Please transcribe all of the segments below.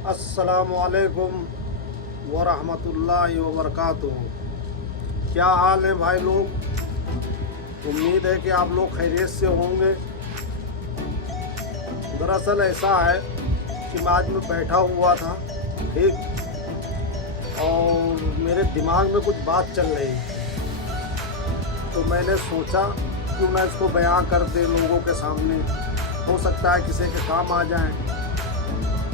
अस्सलामुअलैकुम वरहमतुल्लाहि वबरकातुहू। क्या हाल है भाई लोग? उम्मीद है कि आप लोग खैरियत से होंगे। दरअसल ऐसा है कि आज मैं बैठा हुआ था, ठीक, और मेरे दिमाग में कुछ बात चल रही थी, तो मैंने सोचा क्यों ना इसको बयां कर दे लोगों के सामने, हो सकता है किसी के काम आ जाए।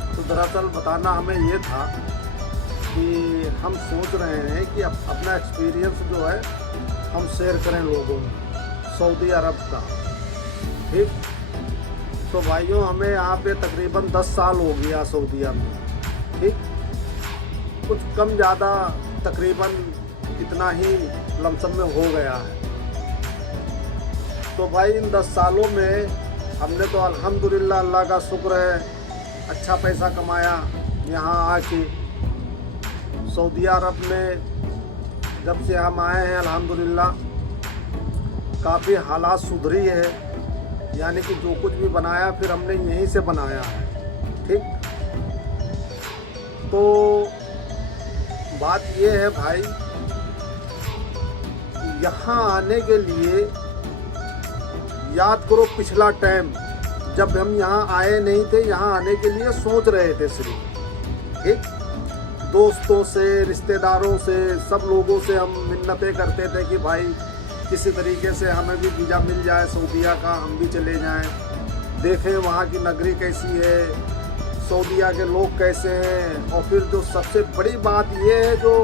तो दरअसल बताना हमें ये था कि हम सोच रहे हैं कि अपना एक्सपीरियंस जो है हम शेयर करें लोगों में सऊदी अरब का, ठीक। तो भाइयों, हमें यहाँ पे तकरीबन 10 साल हो गया सऊदीया में, ठीक, कुछ कम ज़्यादा तकरीबन इतना ही लमसम में हो गया है। तो भाई इन 10 सालों में हमने तो अल्हम्दुलिल्लाह, अल्लाह का शुक्र है, अच्छा पैसा कमाया यहाँ आके। सऊदी अरब में जब से हम आए हैं अल्हम्दुलिल्लाह काफ़ी हालात सुधरी है, यानी कि जो कुछ भी बनाया फिर हमने यहीं से बनाया है, ठीक। तो बात ये है भाई, यहाँ आने के लिए याद करो पिछला टाइम जब हम यहाँ आए नहीं थे, यहाँ आने के लिए सोच रहे थे सिर्फ, ठीक। दोस्तों से, रिश्तेदारों से, सब लोगों से हम मिन्नतें करते थे कि भाई किसी तरीके से हमें भी वीज़ा मिल जाए सऊदीया का, हम भी चले जाएं, देखें वहाँ की नगरी कैसी है, सऊदीया के लोग कैसे हैं। और फिर जो सबसे बड़ी बात ये है, जो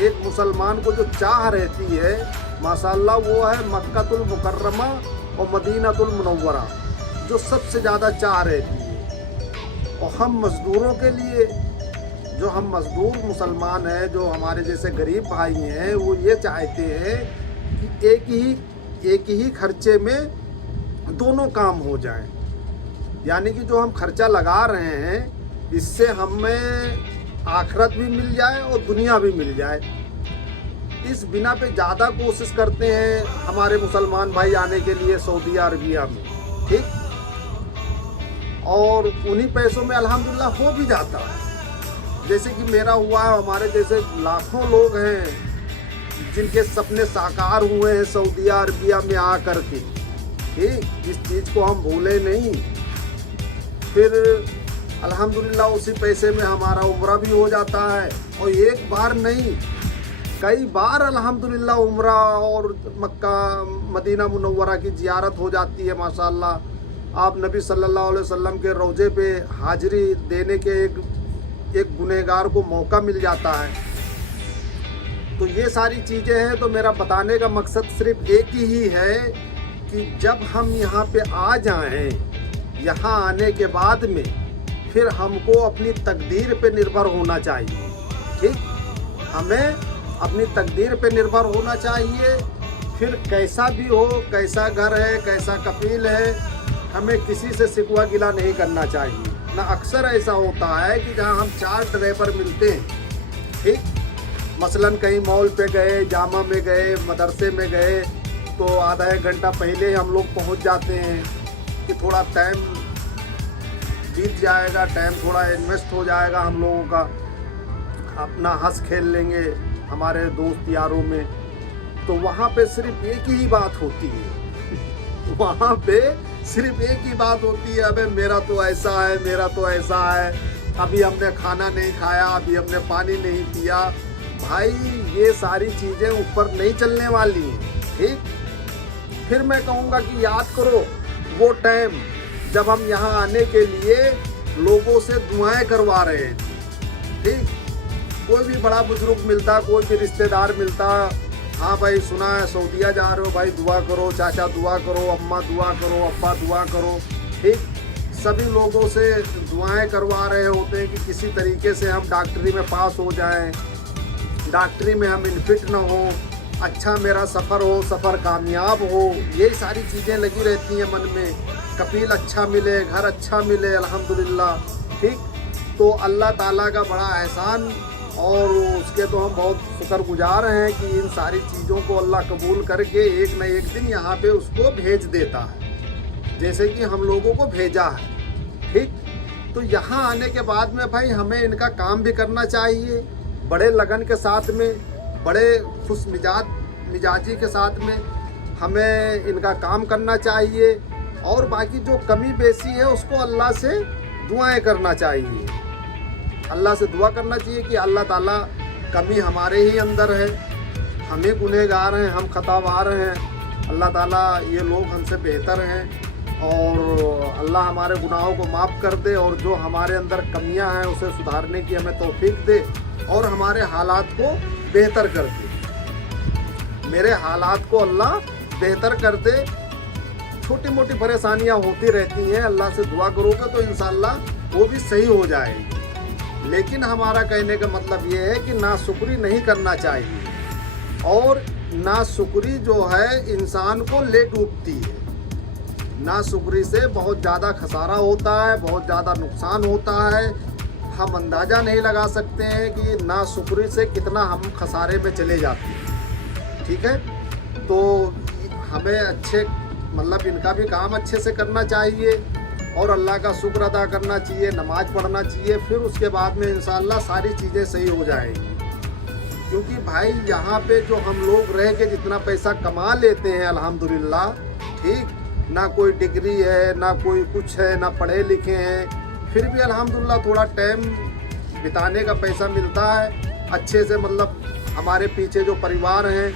एक मुसलमान को जो चाह रहती है माशाअल्लाह, वो है मक्कातुल मुकर्रमा और मदीनातुल मुनव्वरा, जो सबसे ज़्यादा चाह रहती है। और हम मज़दूरों के लिए, जो हम मज़दूर मुसलमान हैं, जो हमारे जैसे गरीब भाई हैं, वो ये चाहते हैं कि एक ही खर्चे में दोनों काम हो जाए। यानी कि जो हम खर्चा लगा रहे हैं, इससे हमें आखिरत भी मिल जाए और दुनिया भी मिल जाए। इस बिना पे ज़्यादा कोशिश करते हैं हमारे मुसलमान भाई आने के लिए सऊदी अरबिया में, ठीक। और उन्हीं पैसों में अल्हम्दुलिल्लाह हो भी जाता है, जैसे कि मेरा हुआ। हमारे जैसे लाखों लोग हैं जिनके सपने साकार हुए हैं सऊदी अरबिया में आकर के, ठीक। इस चीज़ को हम भूले नहीं। फिर अल्हम्दुलिल्लाह उसी पैसे में हमारा उम्रा भी हो जाता है, और एक बार नहीं, कई बार अल्हम्दुलिल्लाह उम्रा और मक्का मदीना मुनव्वरा की ज़ियारत हो जाती है माशाअल्लाह। आप नबी सल्लल्लाहु अलैहि वसल्लम के रोज़े पे हाजिरी देने के एक गुनहगार को मौका मिल जाता है। तो ये सारी चीज़ें हैं। तो मेरा बताने का मकसद सिर्फ एक ही है कि जब हम यहाँ पे आ जाएं, यहाँ आने के बाद में फिर हमको अपनी तकदीर पे निर्भर होना चाहिए, ठीक। हमें अपनी तकदीर पे निर्भर होना चाहिए। फिर कैसा भी हो, कैसा घर है, कैसा कफील है, हमें किसी से शिकवा गिला नहीं करना चाहिए ना। अक्सर ऐसा होता है कि जहाँ हम 4 ड्राइवर मिलते हैं, ठीक, मसलन कहीं मॉल पे गए, जामा में गए, मदरसे में गए, तो आधा एक घंटा पहले हम लोग पहुँच जाते हैं कि थोड़ा टाइम बीत जाएगा, टाइम थोड़ा इन्वेस्ट हो जाएगा हम लोगों का, अपना हंस खेल लेंगे हमारे दोस्त यारों में। तो वहाँ पे सिर्फ एक ही बात होती है वहाँ पे सिर्फ एक ही बात होती है, अबे मेरा तो ऐसा है, मेरा तो ऐसा है, अभी हमने खाना नहीं खाया, अभी हमने पानी नहीं पिया। भाई ये सारी चीज़ें ऊपर नहीं चलने वाली हैं, ठीक। फिर मैं कहूँगा कि याद करो वो टाइम जब हम यहाँ आने के लिए लोगों से दुआएं करवा रहे थे, ठीक। कोई भी बड़ा बुजुर्ग मिलता, कोई भी रिश्तेदार मिलता, हाँ भाई सुना है सऊदीया जा रहे हो, भाई दुआ करो, चाचा दुआ करो, अम्मा दुआ करो, अब्बा दुआ करो, ठीक। सभी लोगों से दुआएं करवा रहे होते हैं कि किसी तरीके से हम डॉक्टरी में पास हो जाएं, डॉक्टरी में हम इनफिट ना हो, अच्छा मेरा सफ़र हो, सफ़र कामयाब हो। ये सारी चीज़ें लगी रहती हैं मन में। कफील अच्छा मिले, घर अच्छा मिले, अल्हम्दुलिल्लाह, ठीक। तो अल्लाह ताला का बड़ा एहसान, और उसके तो हम बहुत शुक्रगुजार हैं कि इन सारी चीज़ों को अल्लाह कबूल करके एक न एक दिन यहाँ पे उसको भेज देता है, जैसे कि हम लोगों को भेजा है, ठीक। तो यहाँ आने के बाद में भाई हमें इनका काम भी करना चाहिए बड़े लगन के साथ में, बड़े खुश मिजाजी के साथ में हमें इनका काम करना चाहिए। और बाकी जो कमी बेसी है उसको अल्लाह से दुआएं करना चाहिए, अल्लाह से दुआ करना चाहिए कि अल्लाह ताला कमी हमारे ही अंदर है, हमें गुनहगार हैं, हम खतावार हैं, अल्लाह ताला ये लोग हमसे बेहतर हैं और अल्लाह हमारे गुनाहों को माफ़ कर दे और जो हमारे अंदर कमियां हैं उसे सुधारने की हमें तौफीक दे और हमारे हालात को बेहतर कर दे। मेरे हालात को अल्लाह बेहतर कर दे। छोटी मोटी परेशानियां होती रहती हैं, अल्लाह से दुआ करोगे तो इंशाअल्लाह वो भी सही हो जाएगी। लेकिन हमारा कहने का मतलब ये है कि नाशुक्री नहीं करना चाहिए और नाशुक्री जो है इंसान को ले डूबती है। नाशुक्री से बहुत ज़्यादा खसारा होता है, बहुत ज़्यादा नुकसान होता है। हम अंदाज़ा नहीं लगा सकते हैं कि नाशुक्री से कितना हम खसारे में चले जाते हैं। ठीक है, तो हमें मतलब इनका भी काम अच्छे से करना चाहिए और अल्लाह का शुक्र अदा करना चाहिए, नमाज पढ़ना चाहिए, फिर उसके बाद में इंशाअल्लाह सारी चीज़ें सही हो जाएंगी। क्योंकि भाई यहाँ पे जो हम लोग रह के जितना पैसा कमा लेते हैं अल्हम्दुलिल्लाह, ठीक, ना कोई डिग्री है, ना कोई कुछ है, ना पढ़े लिखे हैं, फिर भी अल्हम्दुलिल्लाह थोड़ा टाइम बिताने का पैसा मिलता है अच्छे से। मतलब हमारे पीछे जो परिवार हैं,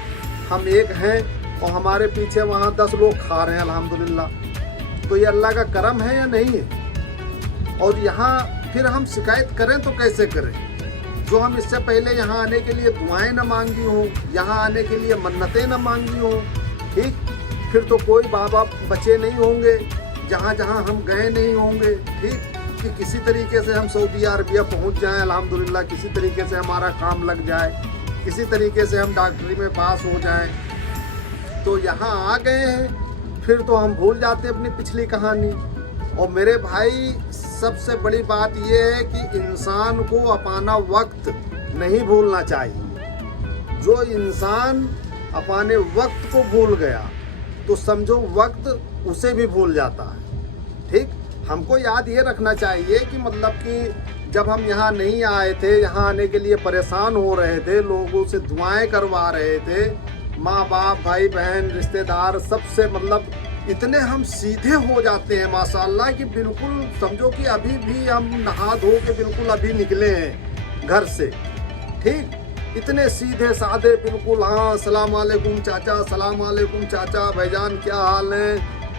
हम एक हैं और हमारे पीछे वहाँ 10 लोग खा रहे हैं अल्हम्दुलिल्लाह। तो ये अल्लाह का करम है या नहीं है? और यहाँ फिर हम शिकायत करें तो कैसे करें? जो हम इससे पहले यहाँ आने के लिए दुआएं न मांगी हों, यहाँ आने के लिए मन्नतें न मांगी हों, ठीक, फिर तो कोई बाबा बचे नहीं होंगे, जहाँ जहाँ हम गए नहीं होंगे, ठीक, कि किसी तरीके से हम सऊदी अरबिया पहुँच जाएं अल्हम्दुलिल्लाह, किसी तरीके से हमारा काम लग जाए, किसी तरीके से हम डॉक्टरी में पास हो जाएं। तो यहाँ आ गए हैं, फिर तो हम भूल जाते हैं अपनी पिछली कहानी। और मेरे भाई सबसे बड़ी बात यह है कि इंसान को अपना वक्त नहीं भूलना चाहिए। जो इंसान अपने वक्त को भूल गया तो समझो वक्त उसे भी भूल जाता है। ठीक, हमको याद ये रखना चाहिए कि मतलब कि जब हम यहाँ नहीं आए थे, यहाँ आने के लिए परेशान हो रहे थे, लोगों से दुआएं करवा रहे थे, माँ बाप भाई बहन रिश्तेदार सबसे मतलब इतने हम सीधे हो जाते हैं माशाअल्लाह कि बिल्कुल समझो कि अभी भी हम नहा धो के बिल्कुल अभी निकले हैं घर से। ठीक, इतने सीधे साधे बिल्कुल। हाँ, अस्सलाम वालेकुम चाचा, सलाम वालेकुम चाचा, भाईजान क्या हाल है,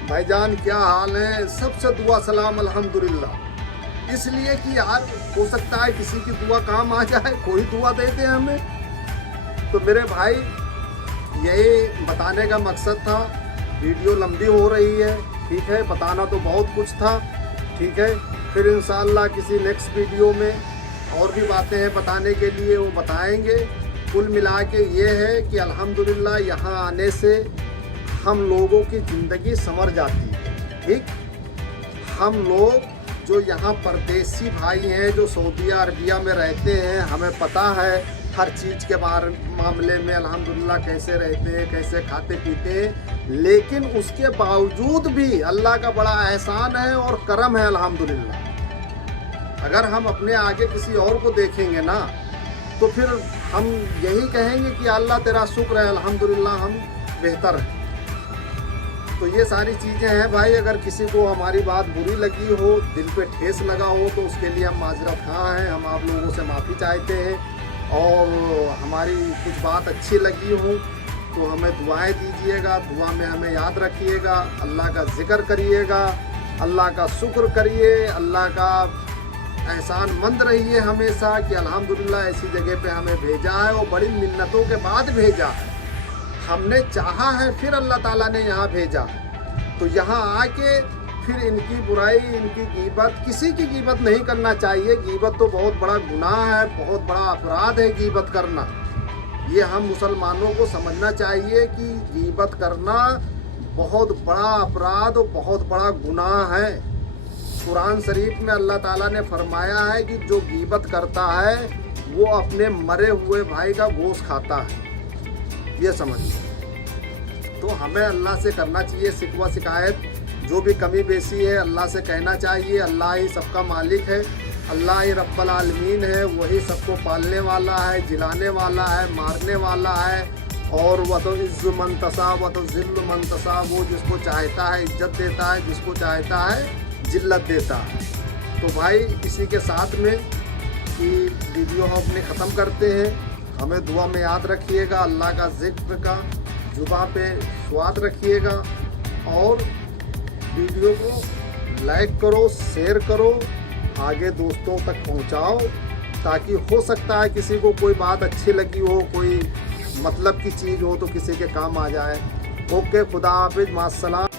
भाईजान क्या हाल है, सबसे दुआ सलाम अल्हम्दुलिल्लाह। इसलिए कि यार हो सकता है किसी की दुआ काम आ जाए, कोई दुआ दे दे हमें। तो मेरे भाई यही बताने का मकसद था। वीडियो लंबी हो रही है, ठीक है, बताना तो बहुत कुछ था, ठीक है। फिर इंशाअल्लाह किसी नेक्स्ट वीडियो में और भी बातें हैं बताने के लिए, वो बताएंगे। कुल मिला के ये है कि अल्हम्दुलिल्लाह यहाँ आने से हम लोगों की ज़िंदगी संवर जाती है। ठीक, हम लोग जो यहाँ परदेसी भाई हैं, जो सऊदी अरबिया में रहते हैं, हमें पता है हर चीज़ के मामले में अल्हम्दुलिल्लाह कैसे रहते हैं, कैसे खाते पीते हैं। लेकिन उसके बावजूद भी अल्लाह का बड़ा एहसान है और करम है अल्हम्दुलिल्लाह। अगर हम अपने आगे किसी और को देखेंगे ना तो फिर हम यही कहेंगे कि अल्लाह तेरा शुक्र है, अल्हम्दुलिल्लाह हम बेहतर हैं। तो ये सारी चीज़ें हैं भाई। अगर किसी को हमारी बात बुरी लगी हो, दिल पे ठेस लगा हो, तो उसके लिए हम माजरत खां हैं, हम आप लोगों से माफ़ी चाहते हैं। और हमारी कुछ बात अच्छी लगी हो तो हमें दुआएं दीजिएगा, दुआ में हमें याद रखिएगा, अल्लाह का जिक्र करिएगा, अल्लाह का शुक्र करिए, अल्लाह का एहसान मंद रहिए हमेशा कि अल्हम्दुलिल्लाह ऐसी जगह पे हमें भेजा है और बड़ी मिन्नतों के बाद भेजा है। हमने चाहा है, फिर अल्लाह ताला ने यहाँ भेजा। तो यहाँ आके फिर इनकी बुराई, इनकी गीबत, किसी की गीबत नहीं करना चाहिए। गीबत तो बहुत बड़ा गुनाह है, बहुत बड़ा अपराध है गीबत करना। ये हम मुसलमानों को समझना चाहिए कि गीबत करना बहुत बड़ा अपराध और बहुत बड़ा गुनाह है। कुरान शरीफ में अल्लाह ताला ने फरमाया है कि जो गीबत करता है वो अपने मरे हुए भाई का गोश्त खाता है। ये समझिए। तो हमें अल्लाह से करना चाहिए शिकवा शिकायत, जो भी कमी बेसी है अल्लाह से कहना चाहिए। अल्लाह ही सबका मालिक है, अल्लाह ही रब्बुल आलमीन है, वही सबको पालने वाला है, जिलाने वाला है, मारने वाला है। और वह तो इज़्ज़ु मन तसा व तो ज़िल्लु मन तसा, वो जिसको चाहता है इज्जत देता है, जिसको चाहता है जिल्लत देता है। तो भाई इसी के साथ में कि वीडियो हम अपने ख़त्म करते हैं। हमें दुआ में याद रखिएगा, अल्लाह का ज़िक्र का जुबां पे स्वाद रखिएगा और वीडियो को लाइक करो, शेयर करो, आगे दोस्तों तक पहुंचाओ, ताकि हो सकता है किसी को कोई बात अच्छी लगी हो, कोई मतलब की चीज़ हो तो किसी के काम आ जाए। ओके, खुदा हाफिज़, मास्सलाम।